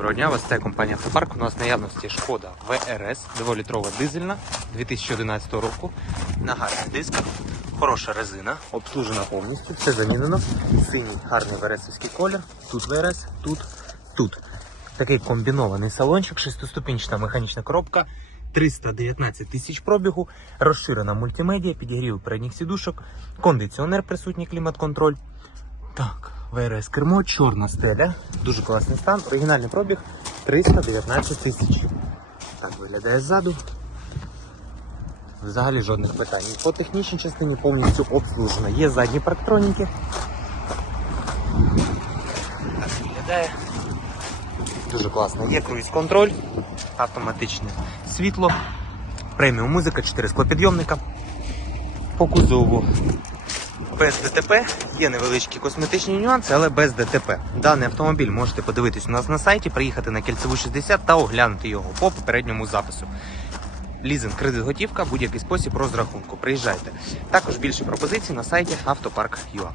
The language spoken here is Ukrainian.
Доброго дня, вас це компанія Автопарк. У нас в наявності Шкода ВРС, 2-літрова дизельна 2011 року. На гарних дисках, хороша резина, обслужена повністю, все замінено. Синій гарний ВРСовський колір. Тут ВРС, тут, тут. Такий комбінований салончик, шестиступінчата механічна коробка. 319 тисяч пробігу, розширена мультимедіа, підігрів передніх сідушок, кондиціонер присутній клімат-контроль. Так, ВРС кермо, чорна стеля, дуже класний стан, оригінальний пробіг 319 тисяч. Так виглядає ззаду. Взагалі жодних питань. По технічній частині повністю обслужена. Є задні парктроніки. Так виглядає. Дуже класно. Є круїз-контроль, автоматичне світло, преміум музика, 4 склопідйомника. По кузову без ДТП. Є невеличкі косметичні нюанси, але без ДТП. Даний автомобіль можете подивитись у нас на сайті, приїхати на кільцеву 60 та оглянути його по попередньому запису. Лізинг, кредит, готівка, будь-який спосіб розрахунку. Приїжджайте. Також більше пропозицій на сайті автопарк.ua.